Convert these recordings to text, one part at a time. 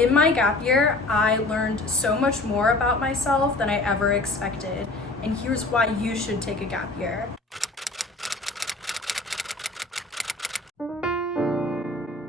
In my gap year, I learned so much more about myself than I ever expected, and here's why you should take a gap year.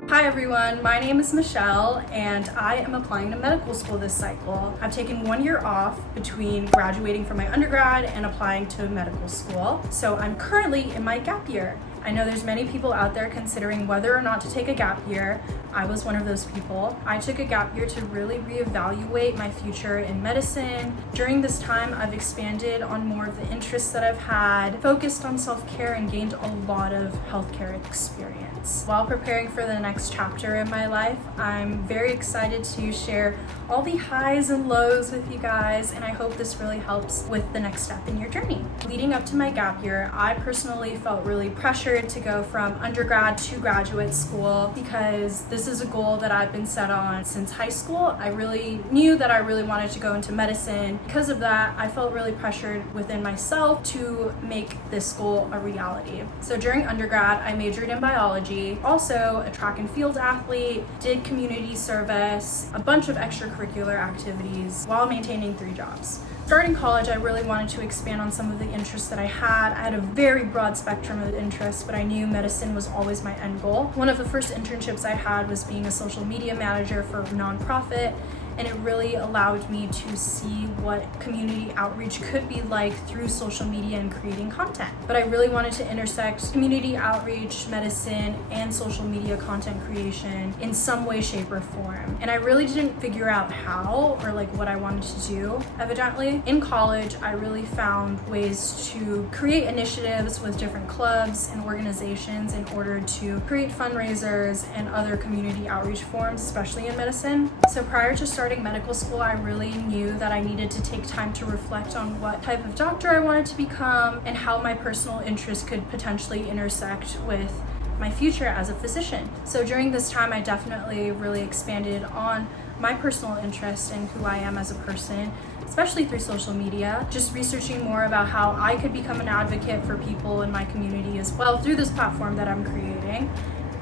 Hi everyone, my name is Michelle and I am applying to medical school this cycle. I've taken 1 year off between graduating from my undergrad and applying to medical school, so I'm currently in my gap year. I know there's many people out there considering whether or not to take a gap year. I was one of those people. I took a gap year to really reevaluate my future in medicine. During this time, I've expanded on more of the interests that I've had, focused on self-care, and gained a lot of healthcare experience. While preparing for the next chapter in my life, I'm very excited to share all the highs and lows with you guys, and I hope this really helps with the next step in your journey. Leading up to my gap year, I personally felt really pressured to go from undergrad to graduate school because this is a goal that I've been set on since high school. I really knew that I really wanted to go into medicine. Because of that, I felt really pressured within myself to make this goal a reality. So during undergrad, I majored in biology, also a track and field athlete, did community service, a bunch of extracurricular activities while maintaining 3 jobs. Starting college, I really wanted to expand on some of the interests that I had. I had a very broad spectrum of interests, but I knew medicine was always my end goal. One of the first internships I had was being a social media manager for a nonprofit, and it really allowed me to see what community outreach could be like through social media and creating content. But I really wanted to intersect community outreach, medicine, and social media content creation in some way, shape, or form. And I really didn't figure out how or like what I wanted to do, evidently. In college, I really found ways to create initiatives with different clubs and organizations in order to create fundraisers and other community outreach forums, especially in medicine. So prior to starting medical school, I really knew that I needed to take time to reflect on what type of doctor I wanted to become and how my personal interests could potentially intersect with my future as a physician. So during this time, I definitely really expanded on my personal interest in who I am as a person, especially through social media, just researching more about how I could become an advocate for people in my community as well through this platform that I'm creating.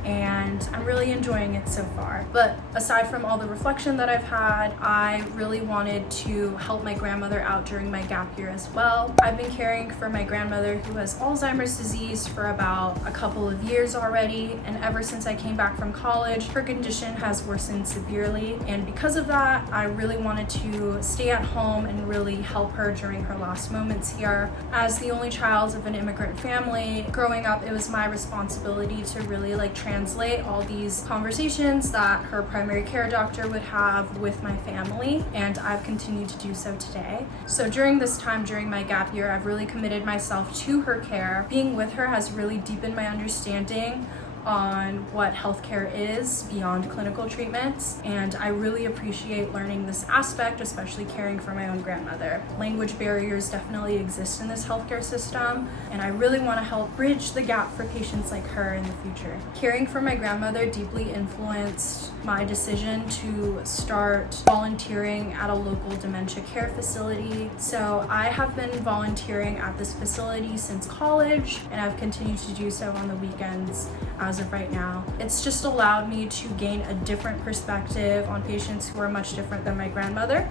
And I'm really enjoying it so far. But aside from all the reflection that I've had, I really wanted to help my grandmother out during my gap year as well. I've been caring for my grandmother who has Alzheimer's disease for about a couple of years already, and ever since I came back from college, her condition has worsened severely, and because of that, I really wanted to stay at home and really help her during her last moments here. As the only child of an immigrant family, growing up, it was my responsibility to really translate all these conversations that her primary care doctor would have with my family, and I've continued to do so today. So during this time, during my gap year, I've really committed myself to her care. Being with her has really deepened my understanding on what healthcare is beyond clinical treatments, and I really appreciate learning this aspect, especially caring for my own grandmother. Language barriers definitely exist in this healthcare system, and I really want to help bridge the gap for patients like her in the future. Caring for my grandmother deeply influenced my decision to start volunteering at a local dementia care facility. So I have been volunteering at this facility since college, and I've continued to do so on the weekends as of right now. It's just allowed me to gain a different perspective on patients who are much different than my grandmother,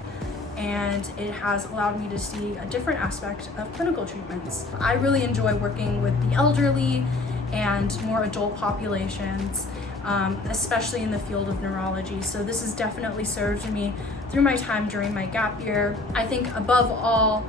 and it has allowed me to see a different aspect of clinical treatments. I really enjoy working with the elderly and more adult populations, especially in the field of neurology. So this has definitely served me through my time during my gap year. I think above all,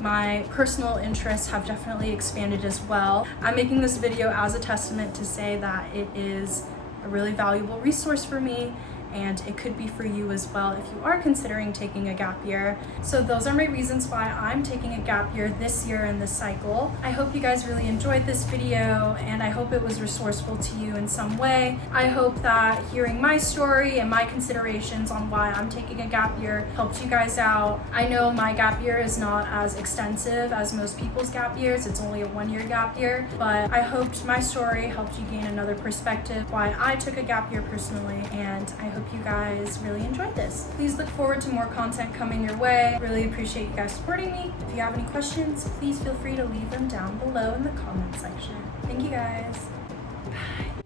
my personal interests have definitely expanded as well. I'm making this video as a testament to say that it is a really valuable resource for me, and it could be for you as well if you are considering taking a gap year. So those are my reasons why I'm taking a gap year this year in this cycle. I hope you guys really enjoyed this video, and I hope it was resourceful to you in some way. I hope that hearing my story and my considerations on why I'm taking a gap year helped you guys out. I know my gap year is not as extensive as most people's gap years. It's only a 1-year gap year, but I hoped my story helped you gain another perspective why I took a gap year personally, and I hope you guys really enjoyed this. Please look forward to more content coming your way. Really appreciate you guys supporting me. If you have any questions, please feel free to leave them down below in the comment section. Thank you guys. Bye.